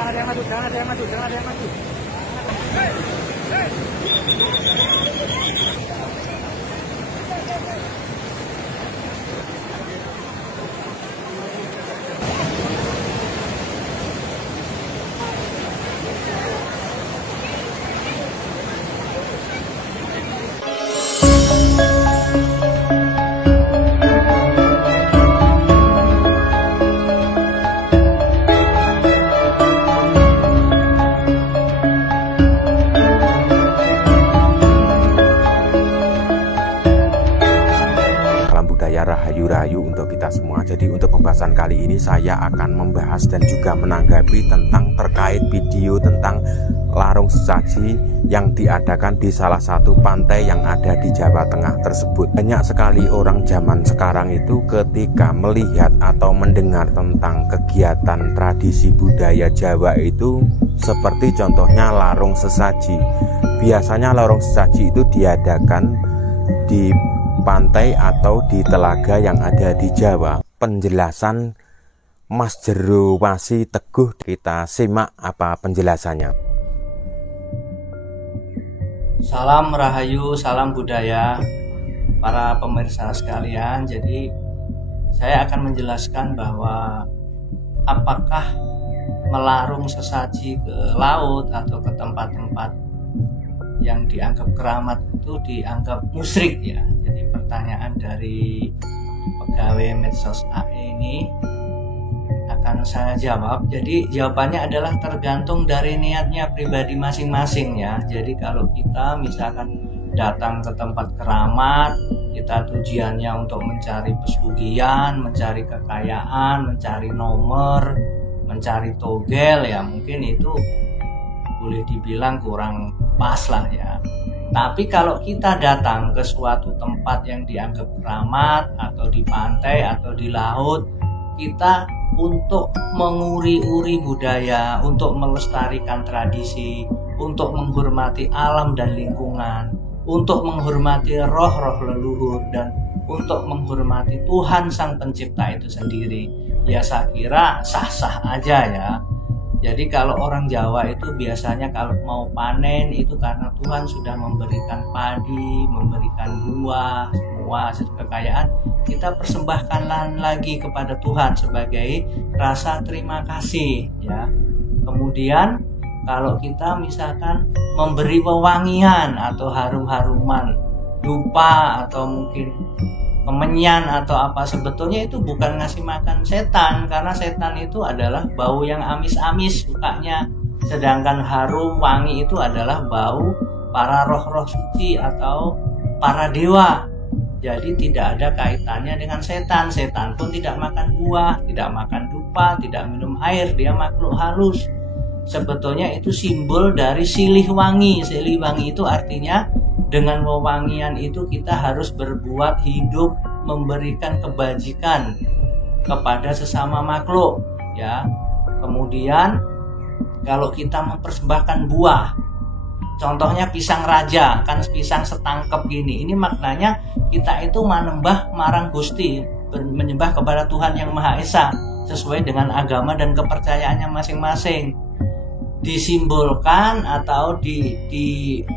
jangan ada yang maju, jangan ada yang maju, jangan ada yang maju. Rahayu untuk kita semua. Jadi untuk pembahasan kali ini saya akan membahas dan juga menanggapi tentang terkait video tentang larung sesaji yang diadakan di salah satu pantai yang ada di Jawa Tengah tersebut. Banyak sekali orang zaman sekarang itu ketika melihat atau mendengar tentang kegiatan tradisi budaya Jawa itu seperti contohnya larung sesaji. Biasanya larung sesaji itu diadakan di pantai atau di telaga yang ada di Jawa. Penjelasan Mas Jero Wasi Teguh, kita simak apa penjelasannya. Salam Rahayu, salam budaya para pemirsa sekalian. Jadi saya akan menjelaskan bahwa apakah melarung sesaji ke laut atau ke tempat-tempat yang dianggap keramat itu dianggap musyrik ya. Jadi pertanyaan dari pegawai medsos AE ini akan saya jawab. Jadi jawabannya adalah tergantung dari niatnya pribadi masing-masing ya. Jadi kalau kita misalkan datang ke tempat keramat, kita tujuannya untuk mencari pesugihan, mencari kekayaan, mencari nomor, mencari togel ya, mungkin itu boleh dibilang kurang pas lah ya. Tapi kalau kita datang ke suatu tempat yang dianggap keramat atau di pantai atau di laut, kita untuk menguri-uri budaya, untuk melestarikan tradisi, untuk menghormati alam dan lingkungan, untuk menghormati roh-roh leluhur, dan untuk menghormati Tuhan Sang Pencipta itu sendiri. Ya saya kira sah-sah aja ya. Jadi kalau orang Jawa itu biasanya kalau mau panen itu karena Tuhan sudah memberikan padi, memberikan buah, semua kekayaan, kita persembahkan lagi kepada Tuhan sebagai rasa terima kasih ya. Kemudian kalau kita misalkan memberi wewangian atau harum-haruman, dupa atau mungkin kemenyan atau apa, sebetulnya itu bukan ngasih makan setan, karena setan itu adalah bau yang amis-amis sukanya, sedangkan harum wangi itu adalah bau para roh-roh suci atau para dewa. Jadi tidak ada kaitannya dengan setan. Setan pun tidak makan buah, tidak makan dupa, tidak minum air, dia makhluk halus. Sebetulnya itu simbol dari silih wangi. Silih wangi itu artinya dengan wewangian itu kita harus berbuat hidup, memberikan kebajikan kepada sesama makhluk ya. Kemudian kalau kita mempersembahkan buah, contohnya pisang raja, kan pisang setangkep gini, ini maknanya kita itu menembah marang Gusti, menyembah kepada Tuhan Yang Maha Esa sesuai dengan agama dan kepercayaannya masing-masing. Disimbolkan atau diujubkan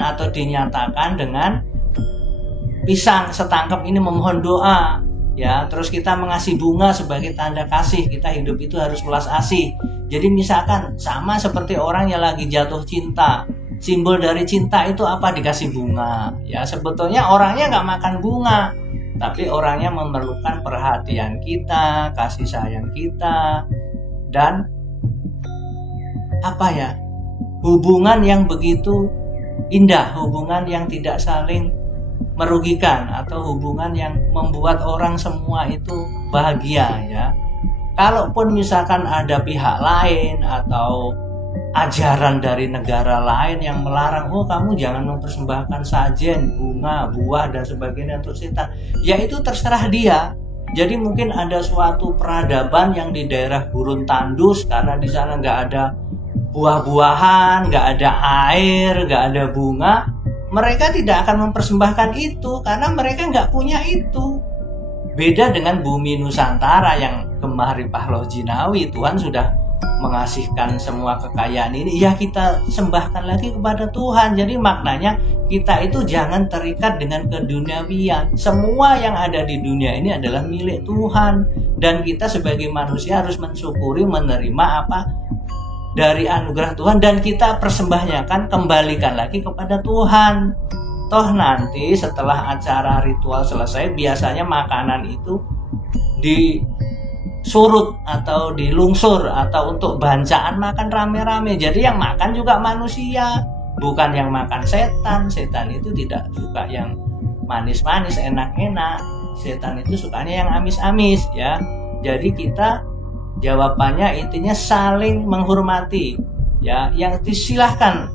atau dinyatakan dengan pisang setangkap ini memohon doa ya. Terus kita mengasih bunga sebagai tanda kasih, kita hidup itu harus welas asih. Jadi misalkan sama seperti orang yang lagi jatuh cinta, simbol dari cinta itu apa? Dikasih bunga ya. Sebetulnya orangnya nggak makan bunga, tapi orangnya memerlukan perhatian kita, kasih sayang kita, dan apa ya, hubungan yang begitu indah, hubungan yang tidak saling merugikan, atau hubungan yang membuat orang semua itu bahagia ya. Kalaupun misalkan ada pihak lain atau ajaran dari negara lain yang melarang, oh kamu jangan mempersembahkan sajen, bunga, buah dan sebagainya untuk setan, ya itu terserah dia. Jadi mungkin ada suatu peradaban yang di daerah gurun tandus, karena di sana nggak ada buah-buahan, nggak ada air, nggak ada bunga, mereka tidak akan mempersembahkan itu karena mereka nggak punya itu. Beda dengan bumi Nusantara yang gemah ripah loh jinawi, Tuhan sudah mengasihkan semua kekayaan ini, ya kita sembahkan lagi kepada Tuhan. Jadi maknanya kita itu jangan terikat dengan keduniawian. Semua yang ada di dunia ini adalah milik Tuhan, dan kita sebagai manusia harus mensyukuri, menerima apa dari anugerah Tuhan, dan kita persembahkan, kembalikan lagi kepada Tuhan. Toh nanti setelah acara ritual selesai, biasanya makanan itu disurut atau dilungsur, atau untuk bancaan makan rame-rame. Jadi yang makan juga manusia, bukan yang makan setan. Setan itu tidak suka yang manis-manis, enak-enak. Setan itu sukanya yang amis-amis, ya. Jadi kita jawabannya intinya saling menghormati, ya. Yang silahkan,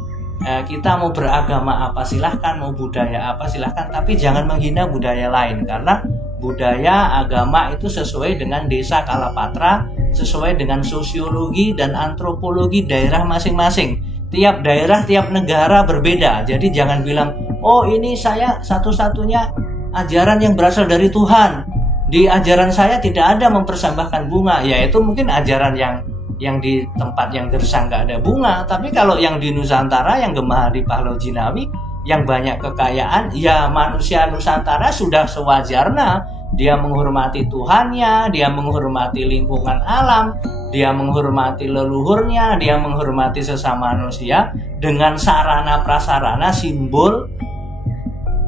kita mau beragama apa silahkan, mau budaya apa silahkan, tapi jangan menghina budaya lain, karena budaya agama itu sesuai dengan desa Kalapatra, sesuai dengan sosiologi dan antropologi daerah masing-masing. Tiap daerah, tiap negara berbeda. Jadi jangan bilang, oh ini saya satu-satunya ajaran yang berasal dari Tuhan, di ajaran saya tidak ada mempersembahkan bunga. Ya itu mungkin ajaran yang di tempat yang gersang nggak ada bunga. Tapi kalau yang di Nusantara, yang Gemahari Pahlo Jinawi, yang banyak kekayaan, ya manusia Nusantara sudah sewajarnya dia menghormati Tuhannya, dia menghormati lingkungan alam, dia menghormati leluhurnya, dia menghormati sesama manusia dengan sarana prasarana, simbol,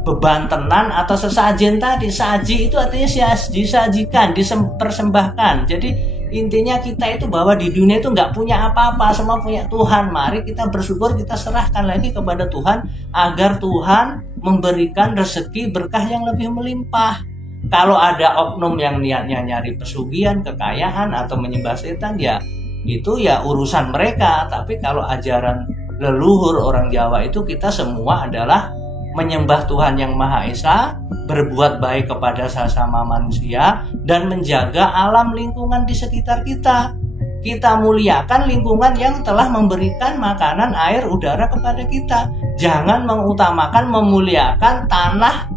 bebantenan atau sesajen tadi. Saji itu artinya disajikan, dipersembahkan. Jadi intinya kita itu bahwa di dunia itu nggak punya apa-apa, semua punya Tuhan. Mari kita bersyukur, kita serahkan lagi kepada Tuhan, agar Tuhan memberikan rezeki berkah yang lebih melimpah. Kalau ada oknum yang niatnya nyari pesugihan, kekayaan, atau menyembah setan, ya itu ya urusan mereka. Tapi kalau ajaran leluhur orang Jawa itu, kita semua adalah menyembah Tuhan yang Maha Esa, berbuat baik kepada sesama manusia, dan menjaga alam lingkungan di sekitar kita. Kita muliakan lingkungan yang telah memberikan makanan, air, udara kepada kita. Jangan mengutamakan, memuliakan tanah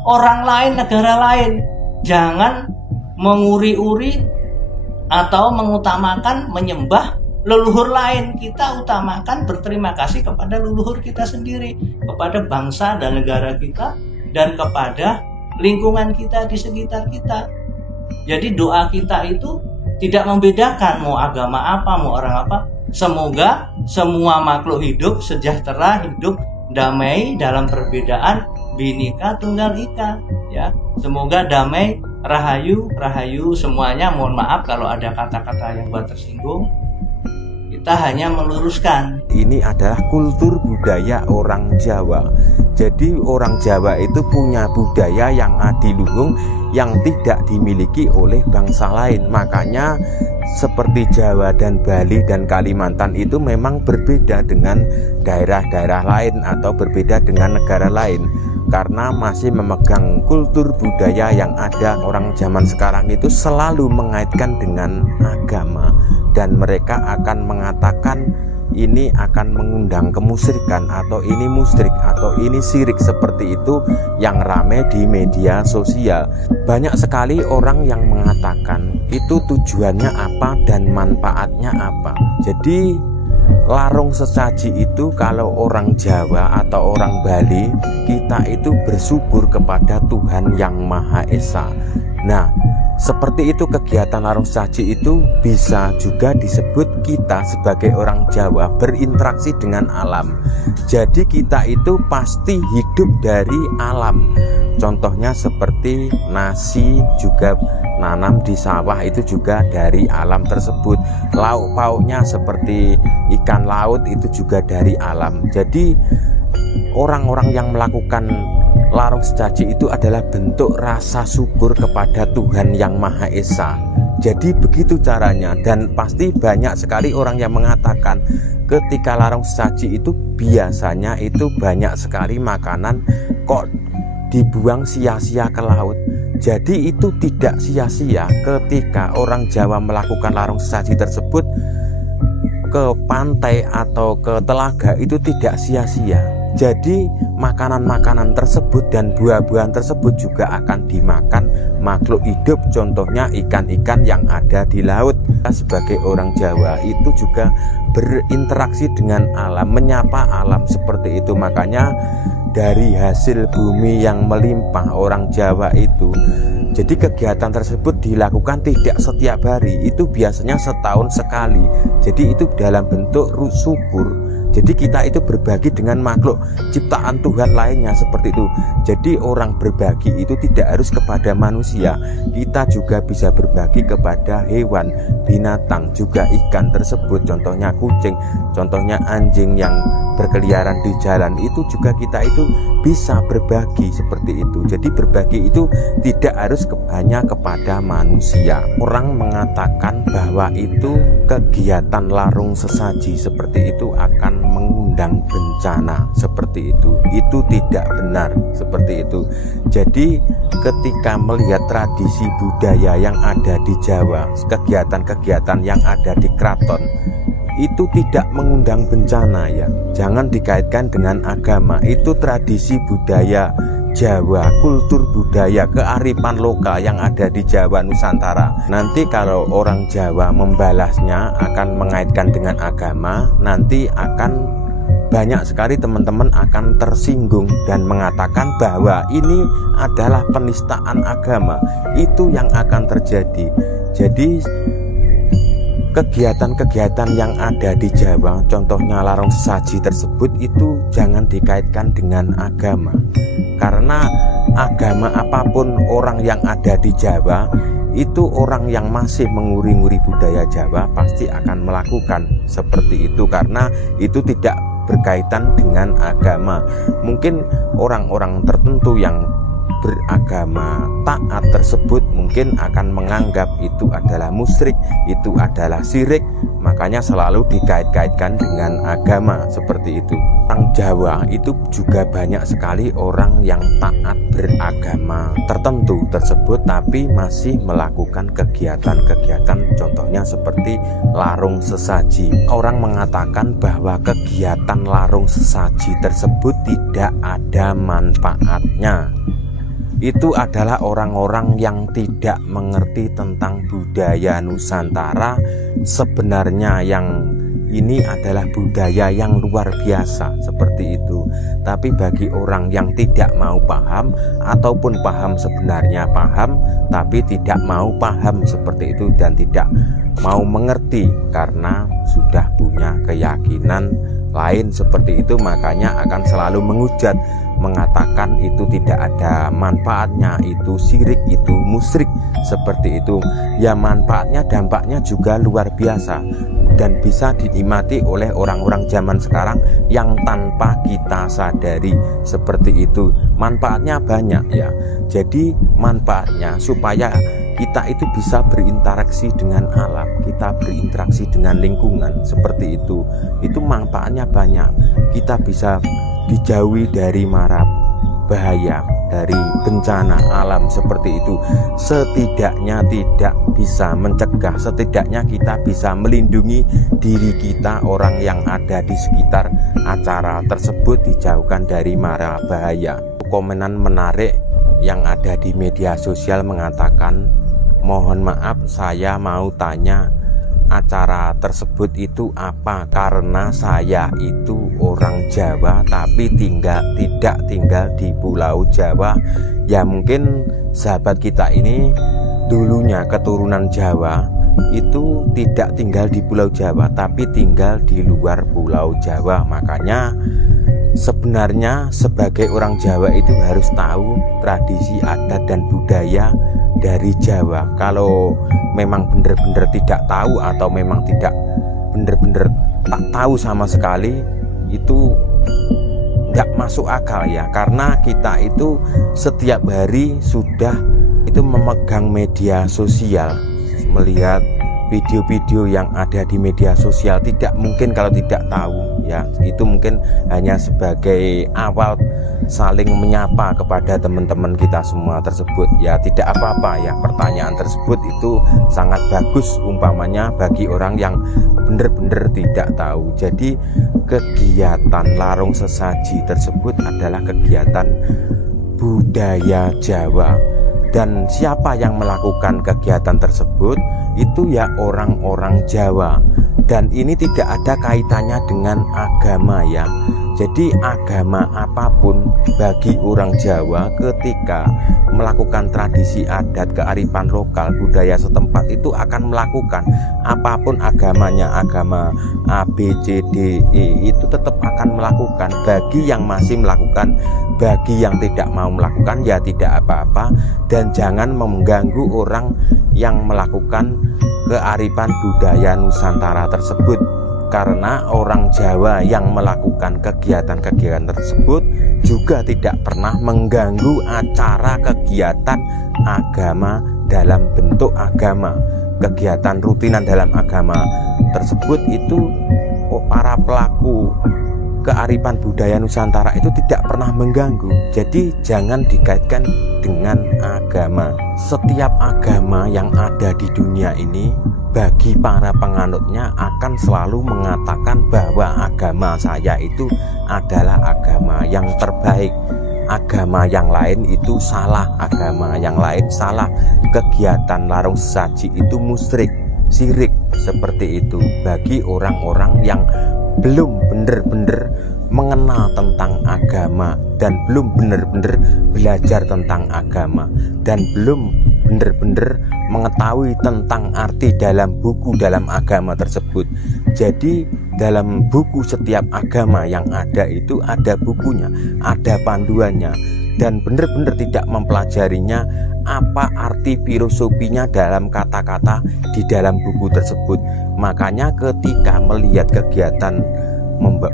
orang lain, negara lain. Jangan menguri-uri atau mengutamakan menyembah leluhur lain. Kita utamakan berterima kasih kepada leluhur kita sendiri, kepada bangsa dan negara kita, dan kepada lingkungan kita di sekitar kita. Jadi doa kita itu tidak membedakan mau agama apa, mau orang apa. Semoga semua makhluk hidup sejahtera, hidup damai dalam perbedaan, Bhinneka Tunggal Ika, ya. Semoga damai, rahayu, rahayu semuanya. Mohon maaf kalau ada kata-kata yang buat tersinggung. Kita hanya meluruskan. Ini adalah kultur budaya orang Jawa. Jadi orang Jawa itu punya budaya yang adiluhung, yang tidak dimiliki oleh bangsa lain. Makanya seperti Jawa dan Bali dan Kalimantan itu memang berbeda dengan daerah-daerah lain atau berbeda dengan negara lain, karena masih memegang kultur budaya yang ada. Orang zaman sekarang itu selalu mengaitkan dengan agama, dan mereka akan mengatakan ini akan mengundang kemusyrikan, atau ini musyrik, atau ini syirik. Seperti itu yang ramai di media sosial. Banyak sekali orang yang mengatakan itu tujuannya apa dan manfaatnya apa. Jadi larung sesaji itu kalau orang Jawa atau orang Bali, kita itu bersyukur kepada Tuhan yang Maha Esa. Nah, seperti itu kegiatan larung sesaji itu bisa juga disebut kita sebagai orang Jawa berinteraksi dengan alam. Jadi kita itu pasti hidup dari alam. Contohnya seperti nasi juga nanam di sawah, itu juga dari alam tersebut. Lauk pauknya seperti ikan laut itu juga dari alam. Jadi orang-orang yang melakukan larung sesaji itu adalah bentuk rasa syukur kepada Tuhan yang Maha Esa. Jadi begitu caranya. Dan pasti banyak sekali orang yang mengatakan ketika larung sesaji itu biasanya itu banyak sekali makanan kok dibuang sia-sia ke laut. Jadi itu tidak sia-sia ketika orang Jawa melakukan larung sesaji tersebut ke pantai atau ke telaga, itu tidak sia-sia. Jadi makanan-makanan tersebut dan buah-buahan tersebut juga akan dimakan makhluk hidup, contohnya ikan-ikan yang ada di laut. Sebagai orang Jawa itu juga berinteraksi dengan alam, menyapa alam seperti itu. Makanya dari hasil bumi yang melimpah orang Jawa itu, jadi kegiatan tersebut dilakukan tidak setiap hari, itu biasanya setahun sekali. Jadi itu dalam bentuk syukur. Jadi kita itu berbagi dengan makhluk ciptaan Tuhan lainnya seperti itu. Jadi orang berbagi itu tidak harus kepada manusia, kita juga bisa berbagi kepada hewan, binatang, juga ikan tersebut. Contohnya kucing, contohnya anjing yang berkeliaran di jalan, itu juga kita itu bisa berbagi seperti itu. Jadi berbagi itu tidak harus hanya kepada manusia. Orang mengatakan bahwa itu kegiatan larung sesaji seperti itu akan mengundang bencana seperti itu tidak benar seperti itu. Jadi ketika melihat tradisi budaya yang ada di Jawa, kegiatan-kegiatan yang ada di keraton, itu tidak mengundang bencana ya. Jangan dikaitkan dengan agama. Itu tradisi budaya Jawa, kultur budaya, kearifan lokal yang ada di Jawa Nusantara. Nanti kalau orang Jawa membalasnya akan mengaitkan dengan agama, nanti akan banyak sekali teman-teman akan tersinggung dan mengatakan bahwa ini adalah penistaan agama. Itu yang akan terjadi. Jadi kegiatan-kegiatan yang ada di Jawa, contohnya larung sesaji tersebut, itu jangan dikaitkan dengan agama. Karena agama apapun orang yang ada di Jawa, itu orang yang masih menguri-nguri budaya Jawa pasti akan melakukan seperti itu, karena itu tidak berkaitan dengan agama. Mungkin orang-orang tertentu yang beragama taat tersebut mungkin akan menganggap itu adalah musyrik, itu adalah syirik, makanya selalu dikait-kaitkan dengan agama seperti itu. Orang Jawa itu juga banyak sekali orang yang taat beragama tertentu tersebut tapi masih melakukan kegiatan-kegiatan, contohnya seperti larung sesaji. Orang mengatakan bahwa kegiatan larung sesaji tersebut tidak ada manfaatnya. Itu adalah orang-orang yang tidak mengerti tentang budaya Nusantara. Sebenarnya yang ini adalah budaya yang luar biasa seperti itu. Tapi bagi orang yang tidak mau paham, ataupun paham sebenarnya paham tapi tidak mau paham seperti itu dan tidak mau mengerti karena sudah punya keyakinan lain seperti itu, makanya akan selalu menghujat, mengatakan itu tidak ada manfaatnya, itu syirik, itu musyrik seperti itu. Ya manfaatnya, dampaknya juga luar biasa dan bisa dinikmati oleh orang-orang zaman sekarang yang tanpa kita sadari seperti itu. Manfaatnya banyak ya. Jadi manfaatnya supaya kita itu bisa berinteraksi dengan alam, kita berinteraksi dengan lingkungan seperti itu. Itu manfaatnya banyak. Kita bisa dijauhi dari mara bahaya, dari bencana alam seperti itu. Setidaknya tidak bisa mencegah, setidaknya kita bisa melindungi diri kita, orang yang ada di sekitar acara tersebut dijauhkan dari mara bahaya. Komenan menarik yang ada di media sosial mengatakan, mohon maaf saya mau tanya acara tersebut itu apa, karena saya itu orang Jawa tapi tidak tinggal di Pulau Jawa. Ya mungkin sahabat kita ini dulunya keturunan Jawa, itu tidak tinggal di Pulau Jawa tapi tinggal di luar Pulau Jawa. Makanya sebenarnya sebagai orang Jawa itu harus tahu tradisi adat dan budaya dari Jawa. Kalau memang benar-benar tidak tahu atau memang tidak benar-benar tak tahu sama sekali, itu nggak masuk akal ya. Karena kita itu setiap hari sudah itu memegang media sosial, melihat video-video yang ada di media sosial, tidak mungkin kalau tidak tahu ya. Itu mungkin hanya sebagai awal saling menyapa kepada teman-teman kita semua tersebut ya. Tidak apa-apa ya, pertanyaan tersebut itu sangat bagus umpamanya bagi orang yang benar-benar tidak tahu. Jadi kegiatan larung sesaji tersebut adalah kegiatan budaya Jawa, dan siapa yang melakukan kegiatan tersebut itu ya orang-orang Jawa, dan ini tidak ada kaitannya dengan agama ya. Jadi agama apapun bagi orang Jawa ketika melakukan tradisi adat, kearifan lokal, budaya setempat itu akan melakukan apapun agamanya, agama A, B, C, D, E itu tetap akan melakukan. Bagi yang masih melakukan, bagi yang tidak mau melakukan ya tidak apa-apa, dan jangan mengganggu orang yang melakukan kearifan budaya Nusantara tersebut. Karena orang Jawa yang melakukan kegiatan-kegiatan tersebut juga tidak pernah mengganggu acara kegiatan agama dalam bentuk agama. Kegiatan rutinan dalam agama tersebut itu para pelaku kearifan budaya Nusantara itu tidak pernah mengganggu. Jadi jangan dikaitkan dengan agama. Setiap agama yang ada di dunia ini bagi para penganutnya akan selalu mengatakan bahwa agama saya itu adalah agama yang terbaik. Agama yang lain itu salah, agama yang lain salah. Kegiatan larung sesaji itu musyrik, syirik, seperti itu bagi orang-orang yang belum benar-benar mengenal tentang agama dan belum benar-benar belajar tentang agama dan belum benar-benar mengetahui tentang arti dalam buku dalam agama tersebut. Jadi dalam buku setiap agama yang ada itu ada bukunya, ada panduannya, dan benar-benar tidak mempelajarinya apa arti filosofinya dalam kata-kata di dalam buku tersebut. Makanya ketika melihat kegiatan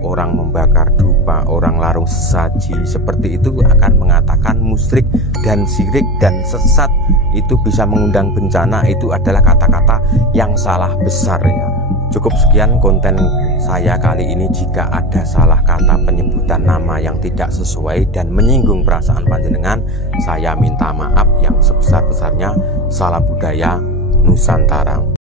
orang membakar dupa, orang larung sesaji seperti itu akan mengatakan musyrik dan syirik dan sesat, itu bisa mengundang bencana. Itu adalah kata-kata yang salah besar ya. Cukup sekian konten saya kali ini. Jika ada salah kata, penyebutan nama yang tidak sesuai dan menyinggung perasaan panjenengan, saya minta maaf yang sebesar-besarnya. Salam budaya Nusantara.